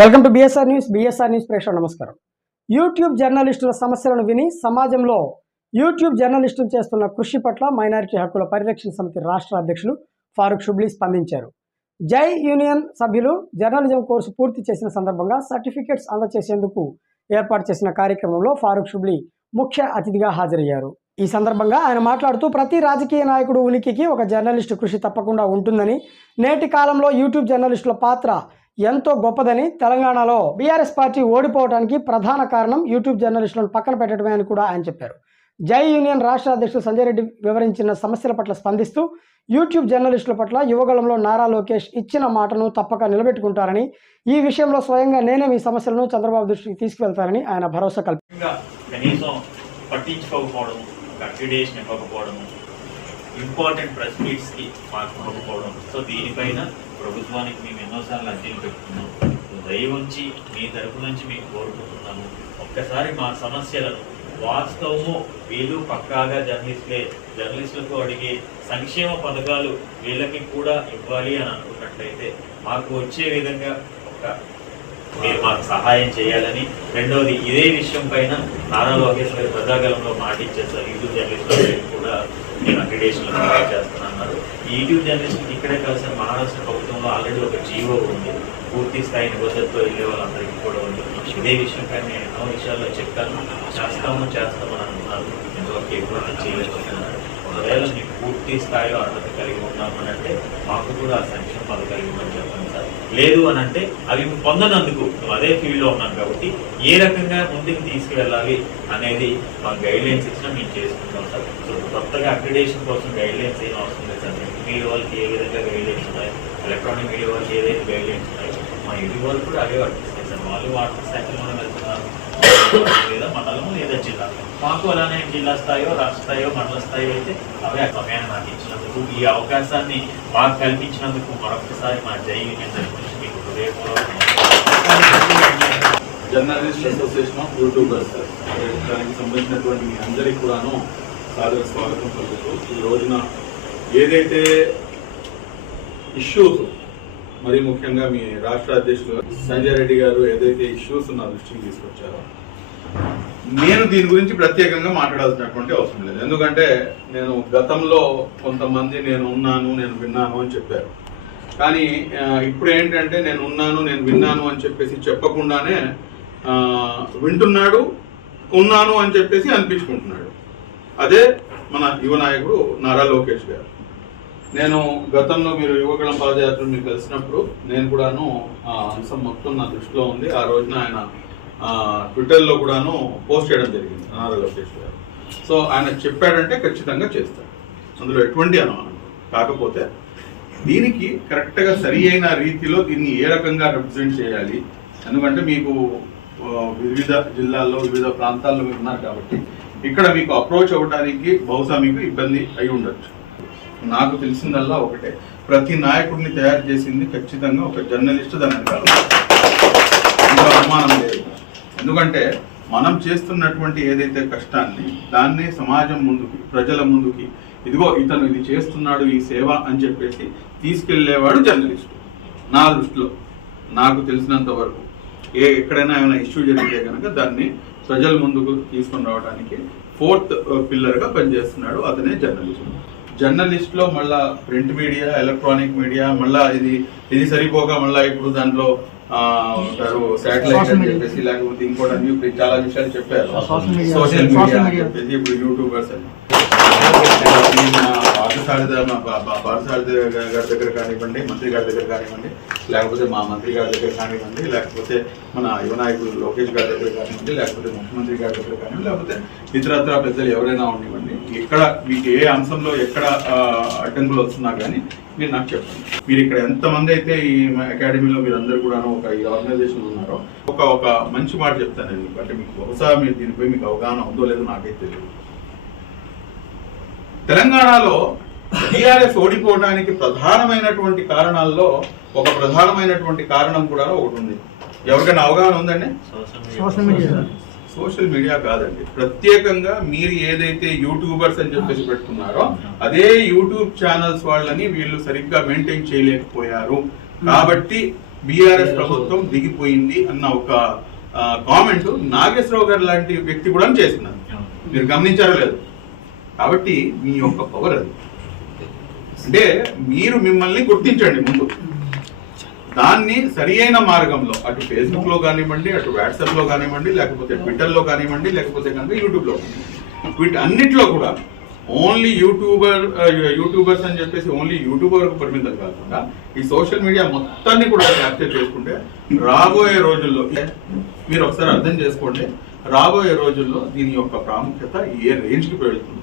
Welcome to BSR news BSR news ప్రేక్షకులు నమస్కారం. YouTube జర్నలిస్టుల సమస్యలను విని సమాజంలో యూట్యూబ్ జర్నలిస్టులు చేస్తున్న కృషి పట్ల మైనారిటీ హక్కుల పరిరక్షణ సమితి రాష్ట్ర అధ్యక్షులు ఫారూక్ షుబ్లీ స్పందించారు. జై యూనియన్ సభ్యులు జర్నలిజం కోర్సు పూర్తి చేసిన సందర్భంగా సర్టిఫికెట్స్ అందజేసేందుకు ఏర్పాటు చేసిన కార్యక్రమంలో ఫారూక్ షుబ్లీ ముఖ్య అతిథిగా హాజరయ్యారు. ఈ సందర్భంగా ఆయన మాట్లాడుతూ ప్రతి రాజకీయ నాయకుడు ఉనికికి ఒక జర్నలిస్టు కృషి తప్పకుండా ఉంటుందని నేటి కాలంలో యూట్యూబ్ జర్నలిస్టుల పాత్ర ఎంతో గొప్పదని తెలంగాణలో బీఆర్ఎస్ పార్టీ ఓడిపోవడానికి ప్రధాన కారణం యూట్యూబ్ జర్నలిస్టులను పక్కన పెట్టడమే అని కూడా ఆయన చెప్పారు. జై యూనియన్ రాష్ట్ర అధ్యక్షుడు సంజయ్ రెడ్డి వివరించిన సమస్యల పట్ల స్పందిస్తూ యూట్యూబ్ జర్నలిస్టుల పట్ల యువగళంలో నారా లోకేష్ ఇచ్చిన మాటను తప్పక నిలబెట్టుకుంటారని ఈ విషయంలో స్వయంగా నేనే మీ సమస్యలను చంద్రబాబు దృష్టికి తీసుకువెళ్తానని ఆయన భరోసా కల్పించారు ఇంపార్టెంట్ ప్రెస్ మీట్స్కి మాకు ఇవ్వకపోవడం సో దీనిపైన ప్రభుత్వానికి మేము ఎన్నోసార్లు అర్జీలు పెట్టుకున్నాం దయ ఉంచి మీ తరపు నుంచి మేము కోరుకుంటున్నాము. ఒక్కసారి మా సమస్యలను వాస్తవము వీళ్ళు పక్కాగా జర్నలిస్టులే జర్నలిస్టులకు అడిగే సంక్షేమ పథకాలు వీళ్ళకి కూడా ఇవ్వాలి అని అనుకున్నట్లయితే మాకు వచ్చే విధంగా ఒక మీరు మాకు సహాయం చేయాలని. రెండవది ఇదే విషయం పైన నారా లోకేష్ గారు ప్రజాగలంలో మాటిచ్చేస్తారు యూట్యూబ్ జర్నలిస్టులు కూడా నేను అక్రిడేషన్ చేస్తున్నాను ఈ యూట్యూబ్ జర్నలిస్ట్ ఇక్కడే కలిసిన మహారాష్ట్ర ప్రభుత్వంలో ఆల్రెడీ ఒక జీవో ఉంది. పూర్తి స్థాయి నిబద్ధతతో వెళ్ళే వాళ్ళందరికీ కూడా ఉంది. ఇదే విషయం పైన నేను ఎన్నో విషయాల్లో చెప్పాను. చేస్తాము చేస్తామని అంటున్నారు ఇంతవరకు ఎటువంటి చేయలేకపోతున్నారు ఒకవేళ మీకు పూర్తి స్థాయిలో అర్హత కలిగి ఉన్నామని అంటే మాకు కూడా ఆ సంక్షేమ పథకాలు ఇవ్వమని చెప్పండి సార్. లేదు అని అంటే అవి పొందనందుకు మేము అదే ఫీల్డ్లో ఉన్నాం కాబట్టి ఏ రకంగా ముందుకు తీసుకువెళ్ళాలి అనేది మా గైడ్ లైన్స్ ఇచ్చినా మేము చేసుకుంటాం సార్. సో కొత్తగా అక్రిడేషన్ కోసం గైడ్ లైన్స్ ఏం అవసరం లేదు సార్. మీడియా వాళ్ళకి ఏ విధంగా గైడ్ లైన్స్ ఉన్నాయి ఎలక్ట్రానిక్ మీడియా వాళ్ళకి ఏదైతే గైడ్ లైన్స్ ఉన్నాయో మా ఇంటి వాళ్ళు కూడా అవే వర్తిస్తాయి సార్. వాళ్ళు వాటర్ శాఖలోనే వెళ్తున్నారు లేదా మండలం లేదా జిల్లా మాకు అలానే జిల్లా స్థాయో రాష్ట్ర స్థాయో మండల స్థాయో అయితే అవే సమయాన్ని నాకు ఇచ్చినందుకు ఈ అవకాశాన్ని మాకు కల్పించినందుకు మరొకసారి మా జై యూనియన్ మీకు హృదయపూర్వక జర్నలిస్ట్ అసోసియేషన్ ఆఫ్ యూట్యూబర్స్ దానికి సంబంధించినటువంటి మీ అందరికీ కూడాను సాదర స్వాగతం పలుకుతూ ఈ రోజున ఏదైతే ఇష్యూస్ మరి ముఖ్యంగా మీ రాష్ట్ర అధ్యక్షులు సంజయ్ రెడ్డి గారు ఏదైతే ఇష్యూస్ నా దృష్టికి తీసుకొచ్చారో నేను దీని గురించి ప్రత్యేకంగా మాట్లాడాల్సినటువంటి అవసరం లేదు. ఎందుకంటే నేను గతంలో కొంతమంది నేను ఉన్నాను నేను విన్నాను అని చెప్పారు. కానీ ఇప్పుడు ఏంటంటే నేను ఉన్నాను నేను విన్నాను అని చెప్పేసి చెప్పకుండానే వింటున్నాడు ఉన్నాను అని చెప్పేసి అనిపించుకుంటున్నాడు. అదే మన యువ నాయకుడు నారా లోకేష్ గారు. నేను గతంలో మీరు యువకులం పాదయాత్ర మీరు కలిసినప్పుడు నేను కూడాను ఆ అంశం మొత్తం నా దృష్టిలో ఉంది. ఆ రోజున ఆయన ట్విట్టర్లో కూడాను పోస్ట్ చేయడం జరిగింది నారా లోకేష్ గారు. సో ఆయన చెప్పాడంటే ఖచ్చితంగా చేస్తాడు. అందులో ఎటువంటి అనుమానం కాకపోతే దీనికి కరెక్ట్గా సరి అయిన రీతిలో దీన్ని ఏ రకంగా రిప్రజెంట్ చేయాలి? ఎందుకంటే మీకు వివిధ జిల్లాల్లో వివిధ ప్రాంతాల్లో మీరు ఉన్నారు కాబట్టి ఇక్కడ మీకు అప్రోచ్ అవ్వడానికి బహుశా మీకు ఇబ్బంది అయి ఉండొచ్చు. నాకు తెలిసిందల్లా ఒకటే. ప్రతి నాయకుడిని తయారు చేసింది ఖచ్చితంగా ఒక జర్నలిస్ట్ దాని వెనకాల. ఇందులో అనుమానం లేదు. ఎందుకంటే మనం చేస్తున్నటువంటి ఏదైతే కష్టాన్ని దాన్ని సమాజం ముందుకి ప్రజల ముందుకి ఇదిగో ఇతను ఇది చేస్తున్నాడు ఈ సేవ అని చెప్పేసి తీసుకెళ్ళేవాడు జర్నలిస్ట్. నా దృష్టిలో నాకు తెలిసినంత వరకు. ఏ ఎక్కడైనా ఏమైనా ఇష్యూ జరిగితే కనుక దాన్ని ప్రజల ముందుకు తీసుకుని రావడానికి ఫోర్త్ పిల్లర్గా పనిచేస్తున్నాడు అతనే జర్నలిస్ట్. జర్నలిస్ట్లో మళ్ళా ప్రింట్ మీడియా ఎలక్ట్రానిక్ మీడియా మళ్ళా ఇది ఇది సరిపోక మళ్ళా ఇప్పుడు దాంట్లో శాటిలైట్ అని చెప్పేసి లేకపోతే ఇంకోటి అన్ని ఇప్పుడు చాలా విషయాలు చెప్పారు. సోషల్ మీడియా అని. చెప్పేసి ఇప్పుడు యూట్యూబర్స్ అని పాఠశాల పాఠశాల గారి దగ్గర కానివ్వండి మంత్రి గారి దగ్గర కానివ్వండి లేకపోతే మా మంత్రి గారి దగ్గర కానివ్వండి లేకపోతే మన యువ నాయకులు లోకేష్ గారి దగ్గర కానివ్వండి లేకపోతే ముఖ్యమంత్రి గారి దగ్గర కానివ్వండి లేకపోతే ఇతరత్ర పెద్దలు ఎవరైనా ఉండివ్వండి ఎక్కడ మీకు ఏ అంశంలో ఎక్కడ అడ్డంకులు వస్తున్నా కానీ మీరు నాకు చెప్పండి. మీరు ఇక్కడ ఎంతమంది అయితే ఈ అకాడమీలో మీరు అందరు కూడా ఒక ఈ ఆర్గనైజేషన్ ఉన్నారో ఒక ఒక మంచి మాట చెప్తాను నేను. అంటే మీకు బహుశా మీరు దీనిపై మీకు అవగాహన ఉందో లేదో నాకైతే తెలియదు. తెలంగాణలో టీఆర్ఎస్ ఓడిపోవడానికి ప్రధానమైనటువంటి కారణాల్లో ఒక ప్రధానమైనటువంటి కారణం కూడా ఒకటి ఉంది. ఎవరికైనా అవగాహన ఉందండి? Social media. సోషల్ మీడియా కాదండి. ప్రత్యేకంగా మీరు ఏదైతే యూట్యూబర్స్ అని చెప్పేసి పెట్టుకున్నారో అదే యూట్యూబ్ ఛానల్స్ వాళ్ళని వీళ్ళు సరిగ్గా మెయింటైన్ చేయలేకపోయారు. కాబట్టి బీఆర్ఎస్ ప్రభుత్వం దిగిపోయింది అన్న ఒక కామెంట్ నాగేశ్వరరావు గారు లాంటి వ్యక్తి కూడా చేస్తున్నారు. మీరు గమనించారో లేదు? కాబట్టి మీ యొక్క పవర్ అది. అంటే మీరు మిమ్మల్ని గుర్తించండి ముందు. దాన్ని సరి అయిన మార్గంలో అటు ఫేస్బుక్లో కానివ్వండి అటు వాట్సాప్లో కానివ్వండి లేకపోతే ట్విట్టర్లో కానివ్వండి లేకపోతే కనుక యూట్యూబ్లో వీటి అన్నిట్లో కూడా ఓన్లీ యూట్యూబర్ యూట్యూబర్స్ అని చెప్పేసి ఓన్లీ యూట్యూబర్ పరిమితం కాకుండా ఈ సోషల్ మీడియా మొత్తాన్ని కూడా క్యాప్చర్ చేసుకుంటే రాబోయే రోజుల్లో మీరు ఒకసారి అర్థం చేసుకోండి రాబోయే రోజుల్లో దీని యొక్క ప్రాముఖ్యత ఏ రేంజ్కి పెరుగుతుంది పెడుతుంది